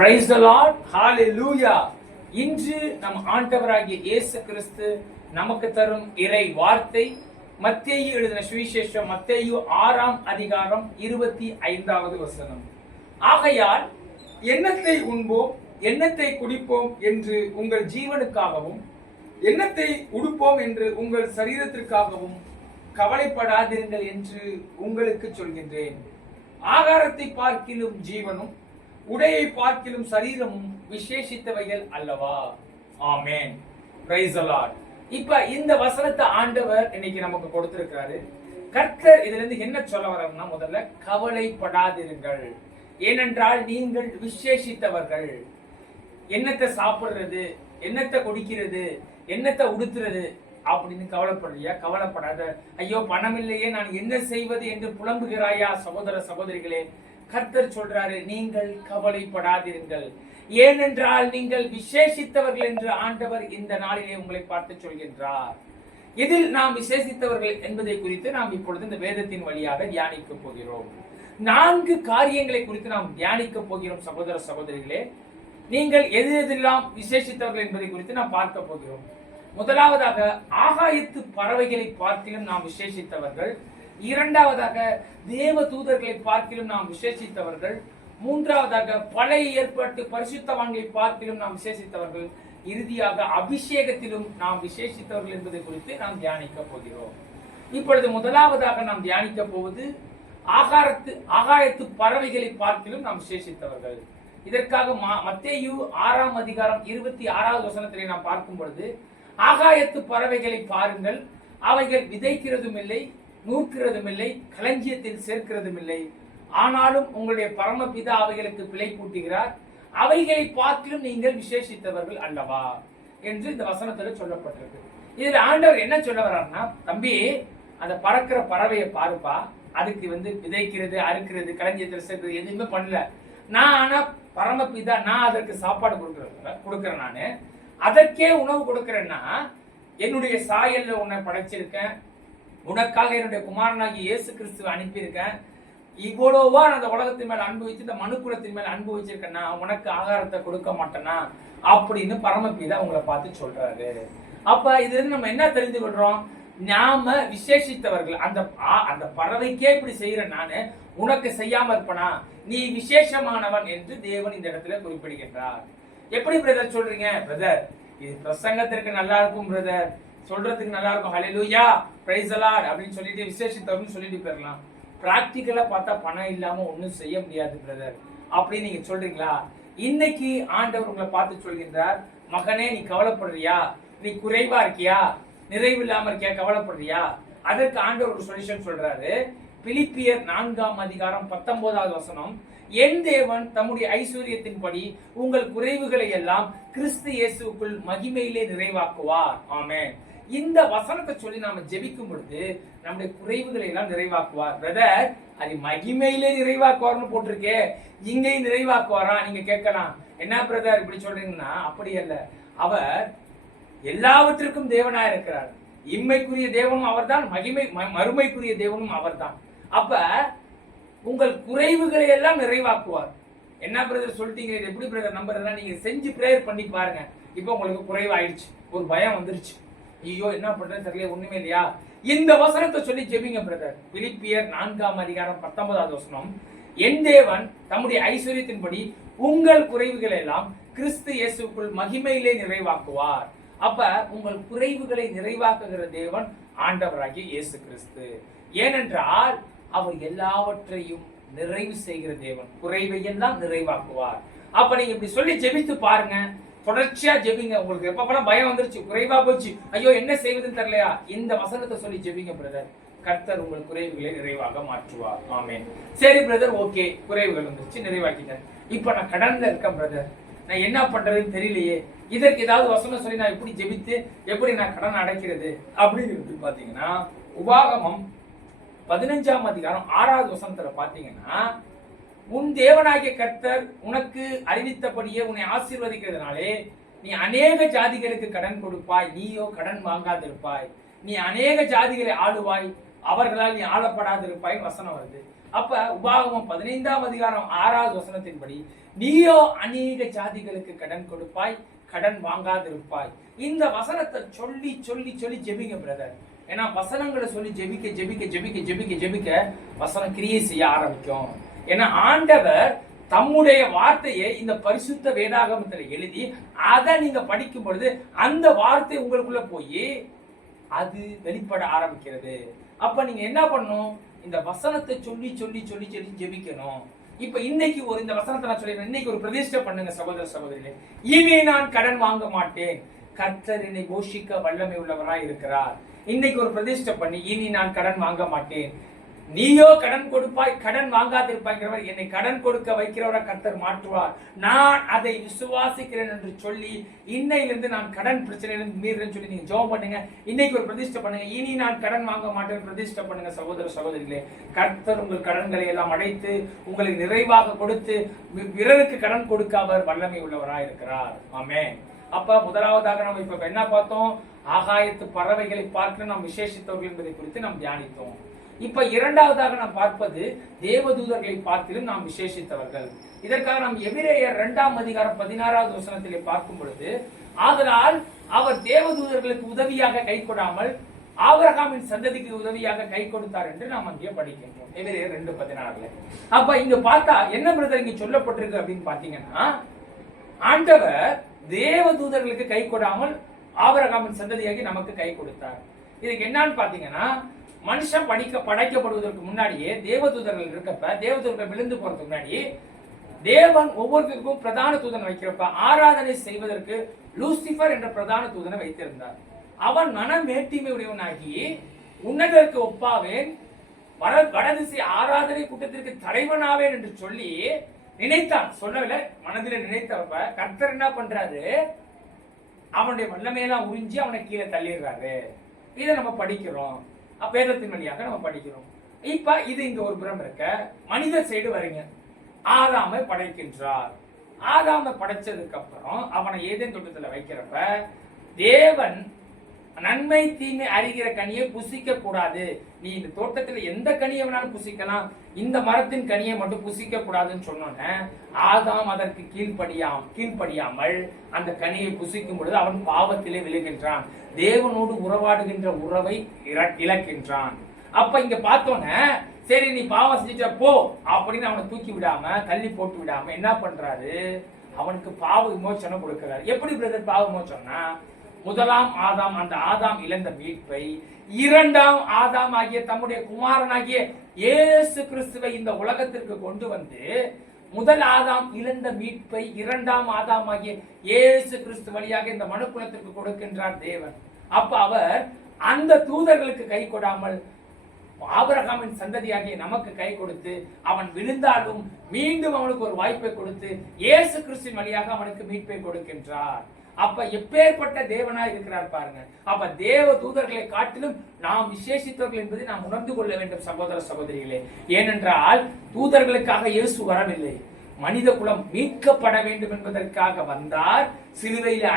Praise the Lord. Hallelujah. இன்று நம் ஆண்டவராகிய இயேசு கிறிஸ்து நமக்கு தரும் இறை வார்த்தை மத்தேயு எழுதின சுவிசேஷம் மத்தேயு 6ஆம் அதிகாரம் 25வது வசனம். ஆகையால் எண்ணத்தை உண்போம் எண்ணத்தை குடிப்போம் என்று உங்கள் ஜீவனுக்காகவும் எண்ணத்தை உடுப்போம் என்று உங்கள் சரீரத்திற்காகவும் கவலைப்படாதிருங்கள் என்று உங்களுக்கு சொல்கின்றேன். ஆகாரத்தை பார்க்கிலும் ஜீவனும் உடையை பார்க்கிலும் சரீரமும் விசேஷித்தவைகள் அல்லவா? ஆமென். Praise the lord. இப்ப இந்த வசனத்தை ஆண்டவர் இன்னைக்கு நமக்கு கொடுத்திருக்காரு. கர்த்தர் இதுல இருந்து என்ன சொல்ல வர்றாருன்னா, முதல்ல கவலைப்படாதிருங்கள், ஏனென்றால் நீங்கள் விசேஷித்தவர்கள். என்னத்தை சாப்பிடுறது, என்னத்தை குடிக்கிறது, என்னத்தை உடுத்துறது அப்படின்னு கவலைப்படுறியா? கவலைப்படாத. ஐயோ பணம் இல்லையே, நான் என்ன செய்வது என்று புலம்புகிறாயா? சகோதர சகோதரிகளே, கர்த்தர் சொல்றாரு, நீங்கள் கவலைப்படாதிருங்கள், ஏனென்றால் நீங்கள் விசேஷித்தவர்கள் என்று ஆண்டவர் இந்த நாளிலே உங்களை பார்த்து சொல்கின்றார். இதில் நாம் விசேஷித்தவர்கள் என்பதை குறித்து நாம் இப்பொழுது இந்த வேதத்தின் வழியாக தியானிக்க போகிறோம். 4 காரியங்களை குறித்து நாம் தியானிக்க போகிறோம். சகோதர சகோதரிகளே, நீங்கள் எதெல்லாம் விசேஷித்தவர்கள் என்பதை குறித்து நாம் பார்க்க போகிறோம். முதலாவதாக, ஆகாயத்து பறவைகளை பார்க்கிலும் நாம் விசேஷித்தவர்கள். இரண்டாவதாக, தேவ தூதர்களை பார்க்கிலும் நாம் விசேஷித்தவர்கள். மூன்றாவதாக, பழைய ஏற்பாட்டு பரிசுத்தவான்களை பார்க்கிலும் நாம் விசேஷித்தவர்கள். இறுதியாக, அபிஷேகத்திலும் நாம் விசேஷித்தவர்கள் என்பதை குறித்து நாம் தியானிக்க போகிறோம். இப்பொழுது முதலாவதாக நாம் தியானிக்க போவது ஆகாயத்து பறவைகளை பார்க்கிலும் நாம் விசேஷித்தவர்கள். இதற்காக மத்தேயு 6ஆம் அதிகாரம் 26வது வசனத்திலே நாம் பார்க்கும் பொழுது, ஆகாயத்து பறவைகளை பாருங்கள், அவைகள் விதைக்கிறதும் இல்லை, நூற்கிறதும் இல்லை, களஞ்சியத்தில் சேர்க்கிறதும் இல்லை, ஆனாலும் உங்களுடைய பரமபிதா அவைகளுக்கு பிழை கூட்டுகிறார், அவைகளை பார்க்கிலும் நீங்கள் விசேஷித்தவர்கள் அல்லவா என்று இந்த வசனத்துல சொல்லப்பட்டிருக்கு. இதுல ஆண்டவர் என்ன சொல்ல வர்றாருன்னா, தம்பி, அந்த பறக்கிற பறவையை பாருப்பா, அதுக்கு விதைக்கிறது, அறுக்கிறது, களஞ்சியத்தில் சேர்க்கிறது எதுவுமே பண்ணல. நான் ஆனா பரமபிதா, நான் அதற்கு சாப்பாடு கொடுக்கிறேன், நானு அதற்கே உணவு கொடுக்கிறேன்னா, என்னுடைய சாயல்ல உன்னை படைச்சிருக்கேன், உனக்காக என்னுடைய குமாரனாகி இயேசு கிறிஸ்துவை அனுப்பியிருக்கேன், இவ்வளவா அந்த உலகத்தின் மேல அன்பு வச்சு, இந்த மனுக்குலத்தின் மேல அன்பு வச்சிருக்கேன்னா உனக்கு ஆகாரத்தை கொடுக்க மாட்டேனா அப்படின்னு பரமபிதா உங்களை பார்த்து சொல்றாரு. அப்ப இது நம்ம என்ன தெரிந்து கொள்றோம்? நாம விசேஷித்தவர்கள். அந்த பறவைக்கே இப்படி செய்யற நானு உனக்கு செய்யாம இருப்பனா, நீ விசேஷமானவன் என்று தேவன் இந்த இடத்துல குறிப்பிடுகின்றார். எப்படி பிரதர் சொல்றீங்க? பிரதர், இது பிரசங்கத்திற்கு நல்லா இருக்கும் பிரதர், சொல்றதுக்கு நல்லா இருக்கும், ஹல்லேலூயா பிரைஸ் தி லார்ட் அப்படின்னு சொல்லிட்டு விசேஷித்தவர்னு சொல்லிட்டு போயிடலாம். பிராக்டிக்கலா பார்த்தா பணம் இல்லாம ஒன்னும் செய்ய முடியாது பிரதர் அப்படின்னு நீங்க சொல்றீங்களா? இன்னைக்கு ஆண்டவர் உங்களை பார்த்து சொல்கின்றார், மகனே, நீ கவலைப்படுறியா? நீ குறைவா இருக்கியா? நிறைவு இல்லாம இருக்கியா? கவலைப்படுறியா? அதற்கு ஆண்டவர் ஒரு சொல்யூஷன் சொல்றாரு. பிலிப்பியர் 4ஆம் அதிகாரம் 19வது வசனம், என் தேவன் தம்முடைய ஐஸ்வர்யத்தின்படி உங்கள் குறைவுகளை எல்லாம் கிறிஸ்து இயேசுக்குள் மகிமையிலே நிறைவாக்குவார். ஆமென். இந்த வசனத்தை சொல்லி நாம ஜெபிக்கும் பொழுது நம்முடைய குறைவுகளை எல்லாம் நிறைவாக்குவார். பிரதர், அது மகிமையிலே நிறைவாக்குவார்னு போட்டிருக்கே, இங்கேயும் நிறைவாக்குவாரா? நீங்க கேட்கலாம், என்ன பிரதர் இப்படி சொல்றீங்கன்னா, அப்படி அல்ல. அவர் எல்லாவற்றிற்கும் தேவனா இருக்கிறார். இம்மைக்குரிய தேவனும் அவர்தான், மறுமைக்குரிய தேவனும் அவர்தான். அப்ப உங்கள் குறைவுகளை எல்லாம் நிறைவாக்குவார். என்ன பிரதர் சொல்லிட்டீங்க, இது எப்படி பிரதர் நம்புறதுனா, நீங்க செஞ்சு பிரேயர் பண்ணி பாருங்க. இப்போ உங்களுக்கு குறைவாயிடுச்சு, ஒரு பயம் வந்துருச்சு, ஐயோ என்ன பண்றது தெரியல, ஒண்ணுமே இல்லையா? இந்த வசனத்தை சொல்லி ஜெபிங்க பிரதர். பிலிப்பியர் 4ஆம் அதிகாரம் 19வது வசனம், என் தேவன் தம்முடைய ஐஸ்வர்யத்தின்படி உங்கள் குறைவுகளை எல்லாம் கிறிஸ்து இயேசுக்குள் மகிமையிலே நிறைவாக்குவார். அப்ப உங்கள் குறைவுகளை நிறைவாக்குகிற தேவன் ஆண்டவராகிய இயேசு கிறிஸ்து. ஏனென்றால் அவர் எல்லாவற்றையும் நிறைவு செய்கிற தேவன், குறைவை எல்லாம் நிறைவாக்குவார். அப்ப நீங்க இப்படி சொல்லி ஜெபித்து பாருங்க, தொடர்ச்சியா ஜெபிங்க. உங்களுக்கு எப்ப பயம் வந்துருச்சு, குறைவா போச்சு, ஐயோ என்ன செய்வதுன்னு தெரியலையா, இந்த வசனத்தை சொல்லி ஜெபிங்க பிரதர், கர்த்தர் உங்கள் குறைவுகளை நிறைவாக மாற்றுவார். ஆமென். சரி பிரதர், ஓகே, குறைவுகள் வந்துருச்சு, நிறைவாக்கிட்டேன். இப்ப நான் கடன்ல இருக்கேன் பிரதர், நான் என்ன பண்றதுன்னு தெரியலையே, இதற்கு ஏதாவது வசனம் சொல்லி நான் எப்படி ஜெபித்து எப்படி நான் கடன் அடைக்கிறது அப்படின்னு பாத்தீங்கன்னா, உபாகமம் 15ஆம் அதிகாரம் 6வது வசனத்துல பாத்தீங்கன்னா, உன் தேவனாகிய கர்த்தர் உனக்கு அறிவித்தபடியே உன்னை ஆசீர்வதிக்கிறதுனாலே நீ அநேக ஜாதிகளுக்கு கடன் கொடுப்பாய், நீயோ கடன் வாங்காதிருப்பாய். நீ அநேக ஜாதிகளை ஆளுவாய், அவர்களால் நீ ஆளப்படாதிருப்பாய் வசனம் வருது. அப்ப உபாகமம் 15ஆம் அதிகாரம் 6வது வசனத்தின்படி நீயோ அநேக ஜாதிகளுக்கு கடன் கொடுப்பாய், கடன் வாங்காதிருப்பாய். இந்த வசனத்தை சொல்லி சொல்லி சொல்லி ஜெபிங்க பிரதர். ஏன்னா வசனங்களை சொல்லி ஜெபிக்க ஜெபிக்க ஜெபிக்க ஜெபிக்க ஜெபிக்க வசனம் கிரியை செய்ய ஆரம்பிக்கும். ஏன்னா ஆண்டவர் தம்முடைய வார்த்தையை இந்த பரிசுத்த வேதாகமத்துல எழுதி அதை நீங்க படிக்கும் பொழுது அந்த வார்த்தை உங்களுக்குள்ள போய் அது வெளிப்பட ஆரம்பிக்கிறது. அப்ப நீங்க என்ன பண்ணணும்? இந்த வசனத்தை சொல்லி சொல்லி சொல்லி சொல்லி ஜெபிக்கணும். இப்ப இன்னைக்கு இந்த வசனத்தை நான் சொல்லிடுறேன். இன்னைக்கு ஒரு பிரதிஷ்டை பண்ணுங்க சகோதர சகோதரிகளே. இனி நான் கடன் வாங்க மாட்டேன், கர்த்தர் என்னை போஷிக்க வல்லமை உள்ளவராய் இருக்கிறார். இன்னைக்கு ஒரு பிரதிஷ்டை பண்ணி இனி நான் கடன் வாங்க மாட்டேன். நீயோ கடன் கொடுப்பாய், கடன் வாங்காதிருப்பாய். என்னை கடன் கொடுக்க வைக்கிறவரை கர்த்தர் மாற்றுவார். நான் அதை விசுவாசிக்கிறேன் என்று சொல்லி இன்னையிலிருந்து நான் கடன் பிரச்சனையிலிருந்து மீறேன்னு சொல்லி நீங்க ஜெபம் பண்ணுங்க. இன்னைக்கு ஒரு பிரதிஷ்டை பண்ணுங்க. இனி நான் கடன் வாங்க மாட்டேன் பிரதிஷ்டை பண்ணுங்க சகோதர சகோதரிகளே. கர்த்தர் உங்கள் கடன்களை எல்லாம் அடைத்து உங்களுக்கு நிறைவாக கொடுத்து பிறருக்கு கடன் கொடுக்க அவர் வல்லமை உள்ளவராய் இருக்கிறார். ஆமென். அப்ப முதலாவதாக நம்ம இப்ப என்ன பார்த்தோம்? ஆகாயத்து பறவைகளை பார்க்க நாம் விசேஷித்தவர்கள் என்பதை குறித்து நாம் தியானித்தோம். இப்ப இரண்டாவதாக நாம் பார்ப்பது தேவதூதர்களை பார்த்திலும் நாம் விசேஷித்தவர்கள். இதற்காக நாம் எபிரேயர் 2ஆம் அதிகாரம் 16வது வசனத்திலே பார்க்கும் பொழுது, ஆதலால் அவர் தேவதூதர்களுக்கு உதவியாக கை கொடாமல் ஆபிரகாமின் சந்ததிக்கு உதவியாக கை கொடுத்தார் என்று நாம் அங்கே படிக்கின்றோம். எபிரேயர் 2:16. அப்ப இங்க பார்த்தா என்ன பிரதர் இங்க சொல்லப்பட்டிருக்கு அப்படின்னு பாத்தீங்கன்னா, ஆண்டவர் தேவதூதர்களுக்கு கை கொடாமல் ஆபிரகாமின் சந்ததியாகி நமக்கு கை கொடுத்தார். இதுக்கு என்னன்னு பாத்தீங்கன்னா, மனுஷன் படைக்கப்படுவதற்கு முன்னாடியே தேவதூதர்கள் இருக்கப்ப, தேவதூதர்கள் விழுந்து போறதுக்கு முன்னாடி தேவன் ஒவ்வொருத்தருக்கும் பிரதான தூதன் வைக்கிறப்ப ஆராதனை செய்வதற்கு லூசிபர் என்ற பிரதான தூதனை வைத்திருந்தார். அவன் மன மேட்டிமை உடையவனாகி உன்னதற்கு ஒப்பாவேன், வடதிசை ஆராதனை கூட்டத்திற்கு தலைவனாவேன் என்று சொல்லி நினைத்தான். சொல்லவில்லை, மனதில் நினைத்தப்ப கர்த்தர் என்ன பண்றாரு? அவனுடைய வல்லமையெல்லாம் உறிஞ்சி அவனை கீழே தள்ளிடுறாரு. இதை நம்ம படிக்கிறோம், வேதத்தின் வழியாக நம்ம படிக்கிறோம். இப்ப இது இங்க ஒரு புறம் இருக்க, மனித சைடு வரீங்க. ஆதாமை படைக்கின்றார். ஆதாமை படைச்சதுக்கு அப்புறம் அவனை ஏதேன் தோட்டத்துல வைக்கிறப்ப தேவன் நன்மை தீமை அறிகிற கனியை புசிக்க கூடாது, நீ இந்த தோட்டத்துல எந்த கனியை வேணாலும் புசிக்கலாம், இந்த மரத்தின் கனியை மட்டும் புசிக்க கூடாதுன்னு சொன்னோன்னே ஆதாம் அதற்கு கீழ்ப்படியாமல் அந்த கனியை புசிக்கும் பொழுது அவன் பாவத்திலே விழுகின்றான், தேவனோடு உறவாடுகின்ற உறவை இழக்கின்றான். அப்ப இங்க பார்த்தோன்னே சரி நீ பாவம் செஞ்சுட்ட போ அப்படின்னு அவனை தூக்கி விடாம தள்ளி போட்டு விடாம என்ன பண்றாரு? அவனுக்கு பாவ விமோசனம் கொடுக்கிறார். எப்படி பிரதர் பாவ விமோசனம்னா, முதலாம் ஆதாம், அந்த ஆதாம் இழந்த மீட்பை இரண்டாம் ஆதாம் ஆகிய தம்முடைய குமாரனாகிய இயேசு கிறிஸ்துவை இந்த உலகத்திற்கு கொண்டு வந்து முதல் ஆதாம் இழந்த மீட்பை இரண்டாம் ஆதாம் ஆகிய இயேசு கிறிஸ்து வழியாக இந்த மனுக்குலத்திற்கு கொடுக்கின்றார் தேவன். அப்ப அவர் அந்த தூதர்களுக்கு கை கொடாமல் ஆபிரகாமின் சந்ததியாகிய நமக்கு கை கொடுத்து அவன் விழுந்தாலும் மீண்டும் அவனுக்கு ஒரு வாய்ப்பை கொடுத்து இயேசு கிறிஸ்துவின் வழியாக அவனுக்கு மீட்பை கொடுக்கின்றார். அப்ப எப்பேற்பட்ட தேவனா இருக்கிறார் பாருங்க. அப்ப தேவ தூதர்களை காட்டிலும் நாம் விசேஷித்தவர்கள் என்பதை நாம் உணர்ந்து கொள்ள வேண்டும் சகோதர சகோதரிகளே. ஏனென்றால் தூதர்களுக்காக இயேசு வரவில்லை, மனித குலம் மீட்கப்பட வேண்டும் என்பதற்காக வந்தார். சிலுவையில்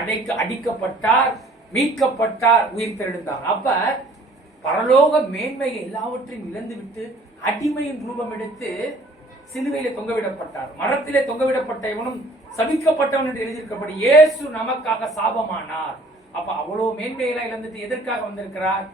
அடிக்கப்பட்டார், மீட்கப்பட்டார், உயிர் தெழுந்தார். அப்ப பரலோக மேன்மையை எல்லாவற்றையும் இழந்துவிட்டு அடிமையின் ரூபம் எடுத்து சிலுவையிலே தொங்கவிடப்பட்டார். மரத்திலே தொங்கவிடப்பட்ட இவனும் சபிக்கப்பட்டவன் என்று எழுதியிருக்கப்படி இயேசு நமக்காக சாபமானார். அப்ப அவ்வளவு மேன்மையெல்லாம் இழந்துட்டு எதற்காக வந்திருக்கிறார்?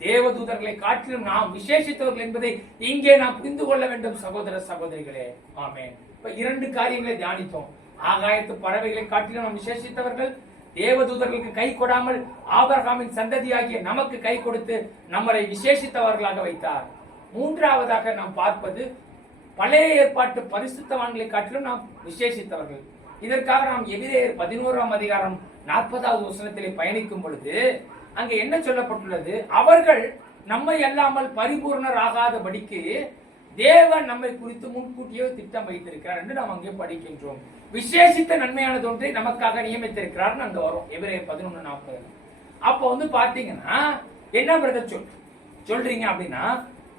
தேவதூதர்களை காட்டிலும் நாம் விசேஷித்தவர்கள் என்பதை இங்கே நாம் புரிந்து கொள்ள வேண்டும் சகோதர சகோதரிகளே. ஆமென். இப்ப இரண்டு காரியங்களை தியானித்தோம். ஆகாயத்து பறவைகளை காட்டிலும் நாம் விசேஷித்தவர்கள், தேவதூதர்களுக்கு கை கொடாமல் ஆபிரகாமின் சந்ததியாகிய நமக்கு கை கொடுத்து நம்மளை விசேஷித்தவர்களாக வைத்தார். மூன்றாவதாக நாம் பார்ப்பது பழைய ஏற்பாட்டு பரிசுத்தவான்களை காட்டிலும் நாம் விசேஷித்தவர்கள். இதற்காக நாம் எபிரேயர் 11ஆம் அதிகாரம் 40வது வசனத்திலே பயணிக்கும் பொழுது அங்கே என்ன சொல்லப்பட்டுள்ளது? அவர்கள் நம்மை அல்லாமல் பரிபூர்ணர் ஆகாதபடிக்கு தேவன் நம்மை குறித்து முன்கூட்டியே திட்டம் வைத்திருக்கிறார் என்று நாம் அங்கே படிக்கின்றோம். விசேஷித்த நன்மையானது ஒன்றை நமக்காக நியமித்திருக்கிறார் அங்க வரும் எபிரேயர் 11:40. அப்ப பாத்தீங்கன்னா என்ன பிரதர் சொல்றீங்க அப்படின்னா,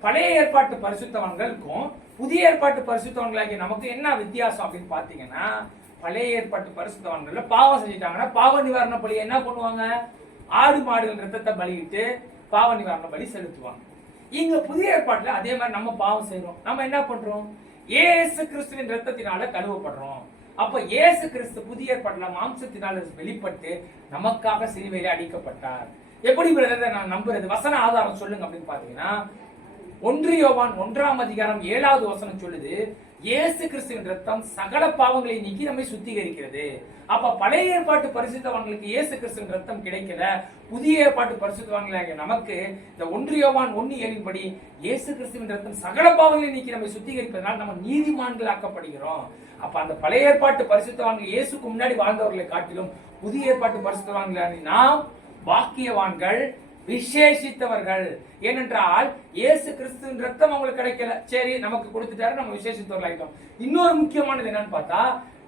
பழைய ஏற்பாட்டு பரிசுத்தவான்களுக்கும் புதிய ஏற்பாட்டு பரிசுத்தவான்களாகிய நமக்கு என்ன வித்தியாசம் அப்படின்னு பாத்தீங்கன்னா, பழைய ஏற்பாட்டு பரிசுத்தவான்கள் பாவம் செஞ்சிட்டாங்கன்னா பாவ நிவாரண பலி என்ன பண்ணுவாங்க? ஆடு மாடுகள் ரத்தத்தை பலியிட்டு பாவ நிவாரண பலி செலுத்துவாங்க. இங்க புதிய ஏற்பாட்டுல அதே மாதிரி நம்ம பாவம் செய்யறோம். நம்ம என்ன பண்றோம்? இயேசு கிறிஸ்துவின் ரத்தத்தினால கழுவப்படுறோம். அப்ப இயேசு கிறிஸ்து புதிய ஏற்பாட்டுல மாம்சத்தினால வெளிப்பட்டு நமக்காக சிலுவையில அடிக்கப்பட்டார். எப்படி நான் நம்புறது? வசன ஆதாரம் சொல்லுங்க அப்படின்னு பாத்தீங்கன்னா 1 யோவான் 1:7 வசனம் சொல்லுது, இயேசு கிறிஸ்துவின் ரத்தம் சகல பாவங்களை நீக்கி நம்மை சுத்திகரிக்கிறது. அப்ப பழைய ஏற்பாட்டு பரிசுத்தவான்களுக்கு இயேசு கிறிஸ்துவின் ரத்தம் கிடைக்கல. புதிய ஏற்பாட்டு பரிசுத்தவான்களாகிய நமக்கு இந்த 1 யோவான் 1:7 படி இயேசு கிறிஸ்துவின் ரத்தம் சகல பாவங்களை நீக்கி நம்மை சுத்திகரிப்பதனால் நம்ம நீதிமான்கள் ஆக்கப்படுகிறோம். அப்ப அந்த பழைய ஏற்பாட்டு பரிசுத்தவான்கள் இயேசுக்கு முன்னாடி வாழ்ந்தவர்களை காட்டிலும் புதிய ஏற்பாட்டு பரிசுத்தவான்களான நாம் பாக்கியவான்கள், விசேஷித்தவர்கள். ஏனென்றால் இயேசு கிறிஸ்துவின் ரத்தம் அவங்களுக்கு கிடைக்கல, சரி நமக்கு கொடுத்துட்டாரு, நம்ம விசேஷித்தவர்கள் ஆயிட்டோம். இன்னொரு முக்கியமானது என்னன்னு பார்த்தா,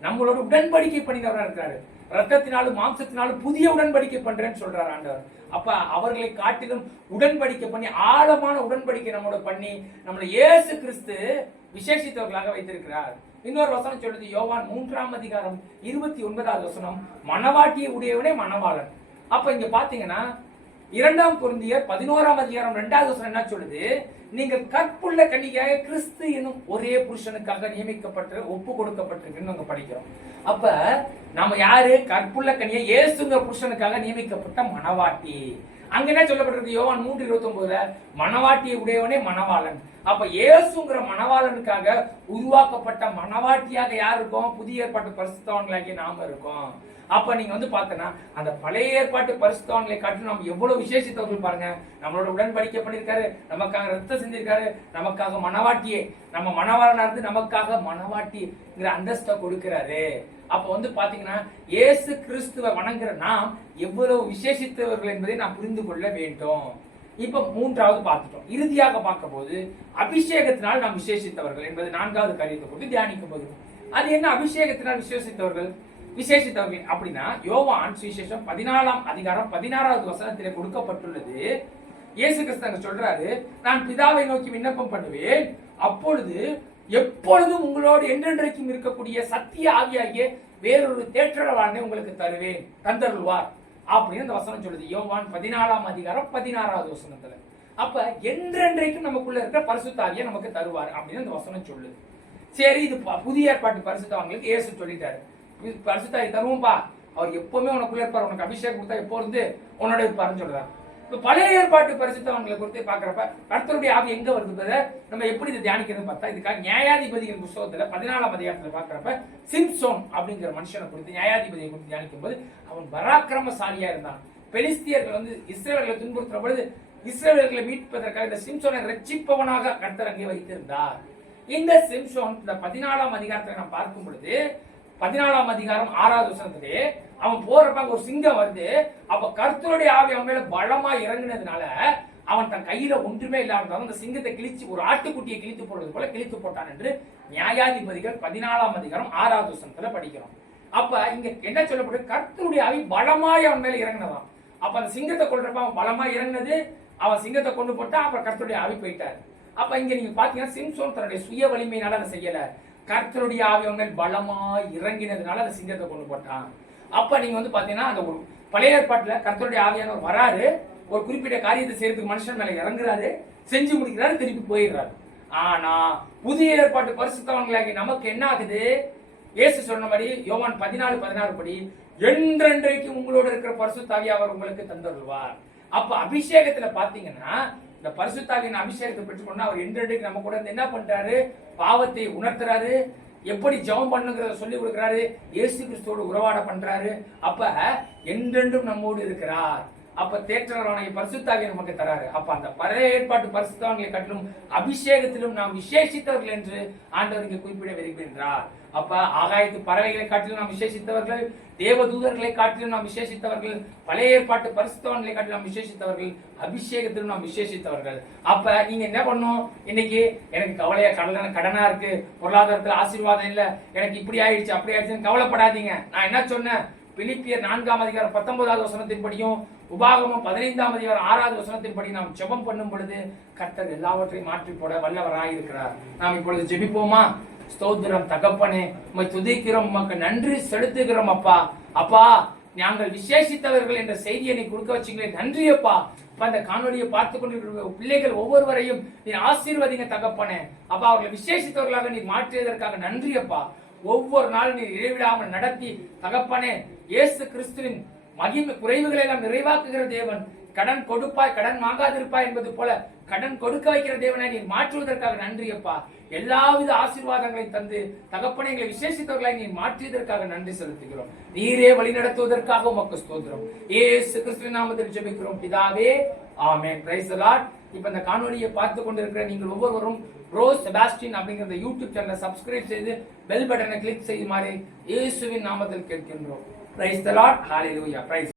நம்மளோட உடன்படிக்கை பண்ணினவரா இருக்கிறாரு. ரத்தத்தினாலும் மாம்சத்தினாலும் புதிய உடன்படிக்கை பண்றேன்னு சொல்றாரு ஆண்டவர். அப்ப அவர்களை காட்டிலும் உடன்படிக்கை பண்ணி, ஆழமான உடன்படிக்கை நம்மளோட பண்ணி நம்மளை இயேசு கிறிஸ்து விசேஷித்தவர்களாக வைத்திருக்கிறார். இன்னொரு வசனம் சொல்லுது, யோவான் 3:29 வசனம், மணவாட்டியை உடையவனே மணவாளன். அப்ப இங்க பாத்தீங்கன்னா 2 கொரிந்தியர் 11:2 வசனம் என்ன சொல்லுது? நீங்கள் கற்புள்ள கன்னிகையாக கிறிஸ்து என்னும் ஒரே புருஷனுக்காக நியமிக்கப்பட்டு ஒப்பு கொடுக்கப்பட்டிருக்குன்னு படிக்கிறோம். அப்ப நாம யாரு? கற்புள்ள கன்னிகை, இயேசுங்கிற புருஷனுக்காக நியமிக்கப்பட்ட மணவாட்டி. அங்க என்ன சொல்லப்பட்டிருக்கு? யோவான் 3:29 மணவாட்டியை உடையவனே மணவாளன். அப்ப இயேசுங்கிற மணவாளனுக்காக உருவாக்கப்பட்ட மணவாட்டியாக யார் இருக்கோம்? புதிய ஏற்பாட்டு பரிசுத்தவான்களாகிய நாம இருக்கோம். அப்ப நீங்க பாத்தனா அந்த பழைய ஏற்பாட்டு பரிசுத்தவான்களை காட்டி நம்ம எவ்வளவு விசேஷித்தவர்கள் பாருங்க. நம்மளோட உடன்படிக்கை பண்ணிருக்காரு, நமக்காக ரத்தம் செஞ்சிருக்காரு, நமக்காக மணவாட்டியே, நம்ம மணவாளனா இருந்து நமக்காக மணவாட்டிங்கிற அந்தஸ்தை கொடுக்கிறாரு. அப்ப பாத்தீங்கன்னா இயேசு கிறிஸ்துவை வணங்குற நாம் எவ்வளவு விசேஷித்தவர்கள் என்பதை நாம் புரிந்து கொள்ள வேண்டும். இப்ப 3வது பார்த்துட்டோம். இறுதியாக பார்க்க போது அபிஷேகத்தினால் நாம் விசேஷித்தவர்கள் என்பது 4வது காரியத்தை குறித்து தியானிக்க போது, அது என்ன அபிஷேகத்தினால் விசேஷித்தவர்கள் அப்படின்னா யோவான் சுவிசேஷம் 14:16 வசனத்திலே கொடுக்கப்பட்டுள்ளது. இயேசு கிறிஸ்து சொல்றாரு, நான் பிதாவை நோக்கி விண்ணப்பம் பண்ணுவேன், அப்பொழுது எப்பொழுதும் உங்களோடு என்றென்றைக்கும் இருக்கக்கூடிய சத்திய ஆவியாகிய வேறொரு தேற்றரவாளனை உங்களுக்கு தருவேன், தந்தருள்வார் அப்படின்னு அந்த வசனம் சொல்லுது. யோவான் 14:16 வசனத்துல. அப்ப என்றென்றைக்கும் நமக்குள்ள இருக்கிற பரிசுத்த ஆவியை நமக்கு தருவார் அப்படின்னு அந்த வசனம் சொல்லுது. சரி, இது புதிய ஏற்பாட்டு பரிசுத்தவான்களுக்கு இயேசு சொல்லிட்டாரு, பரிசுத்தாவி தருவோம்பா, அவர் எப்பவுமே உனக்குள்ள இருப்பார், உனக்கு அபிஷேகம் கொடுத்தா எப்போ இருந்து உன்னோட இருப்பாருன்னு சொல்றாரு. இப்ப பழைய ஏற்பாட்டு பரிசுத்தவான்களை குறித்து பாக்குறப்ப கர்த்தருடைய ஆவி எங்க வருது? நம்ம எப்படி இதை தியானிக்கிறது பார்த்தா, இதுக்காக நியாயாதிபதியின் புத்தகத்துல 14ஆம் அதிகாரத்துல பாக்குறப்ப சிம்சோன் அப்படிங்கிற மனுஷனை குறித்து, நியாயாதிபதியை குறித்து தியானிக்கும் போது அவன் பராக்கிரமசாலியா இருந்தான். பெலிஸ்தியர்கள் இஸ்ரவேலர்களை துன்புறுத்துற பொழுது இஸ்ரவேலர்களை மீட்பதற்காக இந்த சிம்சோனை ரட்சிப்பவனாக கர்த்தர் அங்கே வைத்திருந்தார். இந்த சிம்சோன் இந்த 14ஆம் அதிகாரத்தை நாம் பார்க்கும் பொழுது 14ஆம் அதிகாரம் 6வது வசனத்திலே அவன் போறப்ப ஒரு சிங்கம் வருது. அப்ப கர்த்தருடைய ஆவி அவன் மேல பலமா இறங்கினதுனால அவன் தன் கையில ஒன்றுமே இல்லாம அந்த சிங்கத்தை கிழிச்சு, ஒரு ஆட்டுக்குட்டியை கிழித்து போடுறது போல கிழித்து போட்டான் என்று நியாயாதிபதிகள் 14ஆம் அதிகாரம் 6வது வசனத்துல படிக்கிறோம். அப்ப இங்க என்ன சொல்லப்படுது? கர்த்தருடைய ஆவி பலமாய் அவன் மேல இறங்கினதான். அப்ப அந்த சிங்கத்தை கொள்றப்ப அவன் பலமா இறங்கினது, அவன் சிங்கத்தை கொண்டு போட்டா, அப்புறம் கர்த்தருடைய ஆவி போயிட்டாரு. அப்ப இங்க நீங்க பாத்தீங்கன்னா சிம்சோன் தன்னுடைய சுய வலிமையினால அதை செய்யல, கர்த்தருடைய ஆவி அவன் மேல் பலமாய் இறங்கினதுனால அந்த சிங்கத்தை கொண்டு போட்டான். அப்ப நீங்க பாத்தீங்கன்னா அந்த ஒரு பழைய ஏற்பாட்டுல கர்த்தருடைய ஆவியானவர் வராரு, ஒரு குறிப்பிட்ட காரியத்தை செய்யறதுக்கு மனுஷன் மேல இறங்குறாரு, செஞ்சு முடிக்கிறாரு, திருப்பி போயிடுறாரு. ஆனா புதிய ஏற்பாட்டு பரிசுத்தவான்களாகி நமக்கு என்ன ஆகுது? இயேசு சொன்ன மாதிரி யோவான் 14:16 படி என்றென்றைக்கும் உங்களோட இருக்கிற பரிசுத்தாவி அவர் உங்களுக்கு தந்தருள்வார். அப்ப அபிஷேகத்துல பாத்தீங்கன்னா இந்த பரிசுத்தாவியின் அபிஷேகத்தை பெற்றுக்கொண்டா அவர் என்றென்றைக்கு நம்ம கூட என்ன பண்றாரு? பாவத்தை உணர்த்துறாரு, எப்படி ஜெபம் பண்ணுங்கிறத சொல்லி கொடுக்கிறாரு, இயேசு கிறிஸ்துவோடு உறவாட பண்றாரு. அப்ப என்றென்றும் நம்மோடு இருக்கிறார். அப்ப தேற்றரவான பரிசுத்தாவியை நமக்கு தராரு. அப்ப அந்த பழைய ஏற்பாட்டு பரிசுத்தவான்களை காட்டிலும் அபிஷேகத்திலும் நாம் விசேஷித்தவர்கள் என்று ஆண்டவர் இங்கே குறிப்பிட விரும்புகின்றார். அப்ப ஆகாயத்து பறவைகளை காட்டிலும் நாம் விசேஷித்தவர்கள், தேவதூதர்களை காட்டிலும் நாம் விசேஷித்தவர்கள், பழைய ஏற்பாட்டு பரிசுத்தவான்களை காட்டிலும் நாம் விசேஷித்தவர்கள், அபிஷேகத்திலும் நாம் விசேஷித்தவர்கள். அப்ப நீங்க என்ன பண்ணும்? இன்னைக்கு எனக்கு கவலையா கடனா இருக்கு, பொருளாதாரத்துல ஆசீர்வாதம் இல்ல, எனக்கு இப்படி ஆயிடுச்சு அப்படி ஆயிடுச்சுன்னு கவலைப்படாதீங்க. நான் என்ன சொன்னேன்? பிலிப்பியர் 4ஆம் அதிகாரம் 19வது வசனத்தின் படியும் உபாகமம் 15ஆம் அதிகாரம் 6வது வசனத்தின் படி நாம் ஜெபம் பண்ணும் பொழுது கர்த்தர் எல்லாவற்றையும் மாற்றி போட வல்லவராய் இருக்கிறார். நாம் இப்பொழுது ஜெபிப்போமா? ஸ்தோத்திரம் தகப்பனே, உம்மை துதிக்கிறோம், உமக்கு நன்றி செலுத்துகிறோம் அப்பா. அப்பா, நாங்கள் விசேஷித்தவர்கள் என்ற செய்தியை நீ கொடுக்க வச்சீங்களே, நன்றி அப்பா. அந்த காணொலியை பார்த்து கொண்டிருக்கிற பிள்ளைகள் ஒவ்வொருவரையும் நீ ஆசீர்வதிங்க தகப்பனே. அப்பா, அவர்களை விசேஷித்தவர்களாக நீ மாற்றியதற்காக நன்றி அப்பா. ஒவ்வொரு நாளும் நீ இடைவிடாமல் நடத்தி தகப்பனே, இயேசு கிறிஸ்துவின் மகிமை குறைவுகளை எல்லாம் நிறைவாக்குகிற தேவன். கடன் கொடுப்பாய் கடன் வாங்காதிருப்பாய் என்பது போல கடன் கொடுக்க வைக்கிற தேவனை நீ மாற்றுவதற்காக நன்றி அப்பா. எல்லாவித ஆசீர்வாதங்களை தந்து தகப்பனை எங்களை விசேஷித்தவர்களை நீ மாற்றியதற்காக நன்றி செலுத்துகிறோம். நீரே வழி நடத்துவதற்காக உமக்கு ஸ்தோத்திரம். இயேசு கிறிஸ்துவின் நாமத்தில் ஜெபிக்கிறோம் பிதாவே, ஆமென். Praise the lord. இப்ப இந்த காணொலியை பார்த்து கொண்டிருக்கிற நீங்கள் ஒவ்வொருவரும் ப்ரோ செபாஸ்டின் அப்படிங்கிற யூடியூப் சேனலை சப்ஸ்கிரைப் செய்து பெல் பட்டனை கிளிக் செய்யுமாறு இயேசுவின் நாமத்தில் கேட்கின்றோம். Praise the Lord. Hallelujah. Price